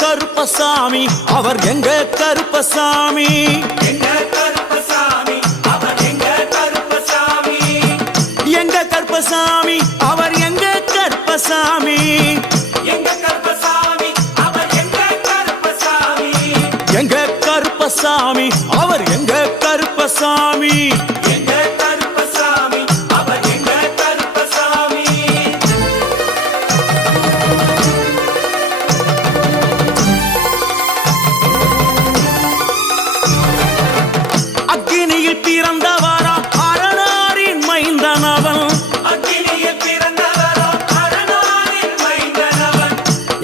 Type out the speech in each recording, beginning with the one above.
கருப்பசாமி அவர் எங்க கருப்பசாமி எங்க கருப்பசாமி அவர் எங்க கருப்பசாமி எங்க கருப்பசாமி அவர் எங்க கருப்பசாமி எங்க கருப்பசாமி அவர் எங்க கருப்பசாமி எங்க கருப்பசாமி அவர் எங்க கருப்பசாமி எங்க கருப்பசாமி அவர் எங்க கருப்பசாமி அக்கினியில் பிறந்தவரா அரணாரின் மைந்தனவன் அக்கினியில் பிறந்தவரோ அரணாரின் மைந்தனவன்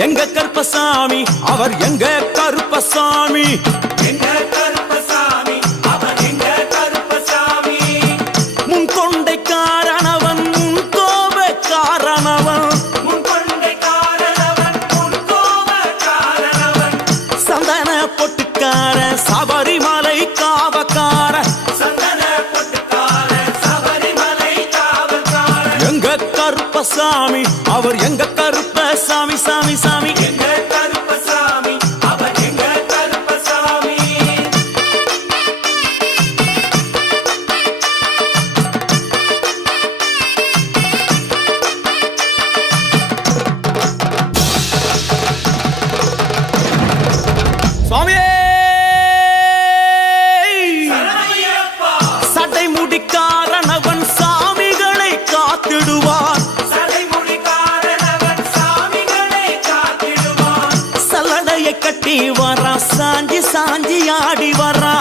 எங்க கருப்பசாமி அவர் எங்க கருப்பசாமி எங்க கருப்பசாமி அவர் எங்க கருப்பசாமி முன் கொண்டைக்காரனவன் முன் கோபக்காரனவன் முன்கொண்டை காரணவன் முன்கோப காரணவன் சந்தன பொட்டுக்கார சபரிமலை காவக்கார சந்தன பொட்டுக்கார சபரிமலை காவல்கார எங்க கருப்பசாமி அவர் எங்க கருப்பசாமி சாமி சாமி எங்க கருப்பசாமி அவர் எங்க கருப்பசாமி சுவாமியே சரணமையப்பா சட்டை முடிக்காரனவன் சாமிகளை காத்திடுவான் சடைமுடி காரணவன் சாமிகளை காத்திடுவான் சல்லடையை கட்டி வரா சாஞ்சி சாஞ்சி ஆடி வரா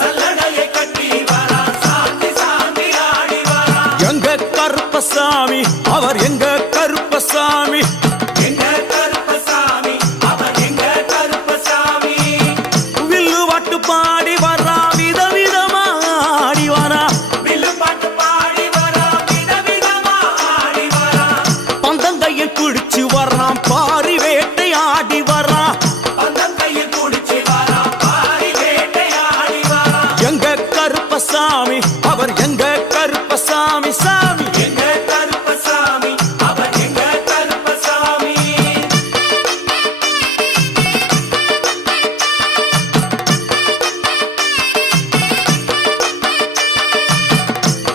சல்லடையை கட்டி வரா சாந்தி சாந்தி ஆடி வரா எங்க கருப்பசாமி அவர் எங்க கருப்பசாமி எங்க கருப்பசாமி அவர் எங்க கருப்பசாமி வில்லு வாட்டு பாடி வரா விதவிதமா ஆடி வரா வில்லுப்பாட்டு பாடி வரா விதவிதமா ஆடி வரா பந்தங்கையில் பிடிச்சு வர்றான் பாரி வேட்டை ஆடி வரா பந்தம் கையில் குடிச்சு வரா பாரி வேட்டையாடி வரா எங்க கருப்பசாமி அவர் எங்க கருப்பசாமி சாமி எங்க கருப்பசாமி அவர் எங்க கருப்பசாமி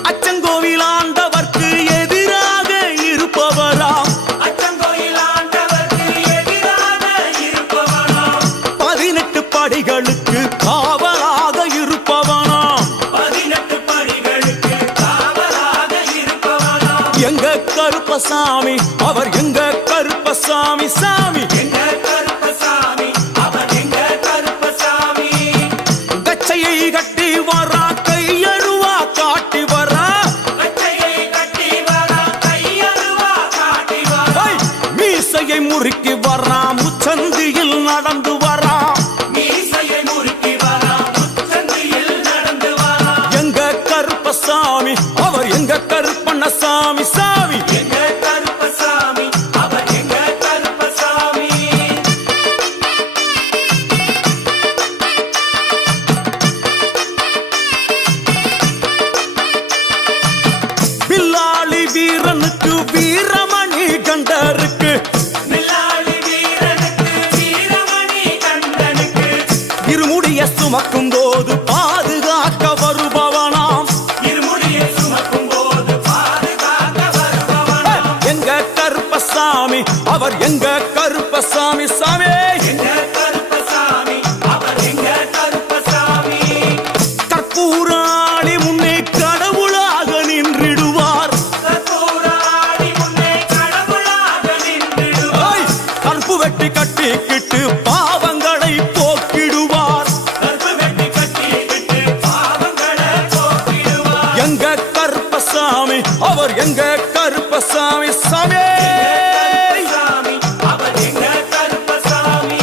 அச்சங்கோவில் ஆண்டவர்க்கு எதிராக இருப்பவராம் அச்சங்கோயில் ஆண்டவர்க்கு எதிராக இருப்பவனாம் 18 படிகளுக்கு காவலாக இருப்பவனாம் 18 படிகளுக்கு காவலாக இருப்பவனாம் எங்க கருப்பசாமி அவர் எங்க கருப்பசாமி சாமி எங்க கருப்பசாமி அவர் எங்க கருப்பசாமி கச்சையை கட்டி வரா கையழுவா காட்டி வரா கச்சையை கட்டி வரா கையருவா காட்டி வரா ஐ, மீசையை முறுக்கி வரா முச்சந்தியில் நடந்து வரா மீசையை முறுக்கி வரா முச்சந்தியில் நடந்து வரா எங்க கருப்பசாமி அவர் எங்க கருப்பண்ணசாமி சாமி எங்க கருப்பசாமி அவர் எங்க கருப்பசாமி பில்லாளி வீரனுக்கு வீரமணி கண்டருக்கு மில்லாளி வீரனுக்கு வீரமணி கண்டனுக்கு இருமுடிய சுமக்கும் போது பாதுகாக்க வருபவனாம் இருமுடியை சுமக்கும் போது பாதுகாக்க வருபவனாம் எங்க கருப்பசாமி அவர் எங்க கருப்பசாமி சாமி எங்க கருப்பசாமி அவர் எங்க கருப்பசாமி கற்பூராளி முன்னே கடவுளாக நின்றிடுவார் கற்பூராடி முன்னே கடவுளாக நின்றிடுவார் ஐ, கற்பு வெட்டி கட்டிக்கிட்டு பாவங்களை போக்கிடுவார் கற்பு வெட்டி கட்டிக்கிட்டு பாவங்களை போக்கிடுவார் எங்க கருப்பசாமி அவர் எங்க கருப்பசாமி சாமி சாமி அவர் எங்க கருப்பசாமி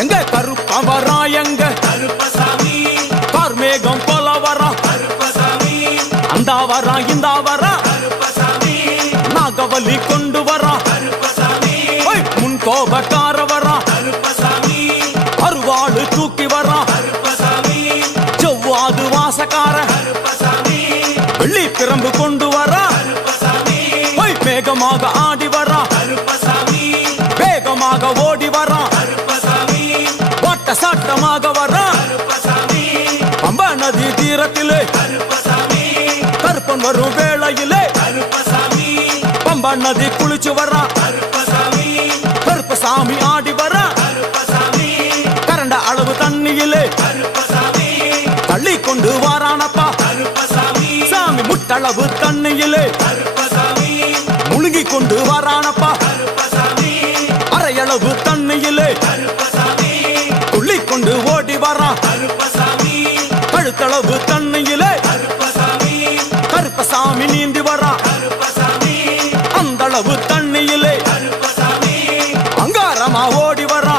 எங்க கருப்பவரா எங்க கருப்பசாமி கார்மேகம் போல வரா கருப்பசாமி அந்த வரா இந்த வரா கருப்பசாமி நாகவலி கொண்டு வரா கருப்பசாமி ஐ, முன் கோபக்கார வரா கருப்பசாமி அருவாடு தூக்கி வரா கருப்பசாமி செவ்வாது வாசக்கார கருப்பசாமி வெள்ளி பிரம்பு கொண்டு வரா கருப்பசாமி மேகமாக ஆடி வரா கருப்பசாமி வேகமாக வரான் கருப்பசாமி பம்பா நதி தீரத்திலே கருப்பசாமி கருப்பன் வரும் வேளையிலே கருப்பசாமி பம்பா நதி குளிச்சு வரான் கருப்பசாமி கருப்பசாமி ஆடி வரான் கருப்பசாமி கரண்ட அளவு தண்ணியிலே கருப்பசாமி தள்ளி கொண்டு வாரானப்பா கருப்பசாமி சாமி முட்டளவு தண்ணியிலே கருப்பசாமி முழுகி கொண்டு வாரானப்பா கருப்பசாமி அரையளவு தண்ணியிலே கருப்பசாமி துள்ளி கொண்டு ஓடி வரான் கருப்பசாமி கழுத்தளவு தண்ணியிலே கருப்பசாமி கருப்பசாமி நீந்தி வரான் கருப்பசாமி அந்த அளவு தண்ணியிலே கருப்பசாமி அங்காரமா ஓடி வரான்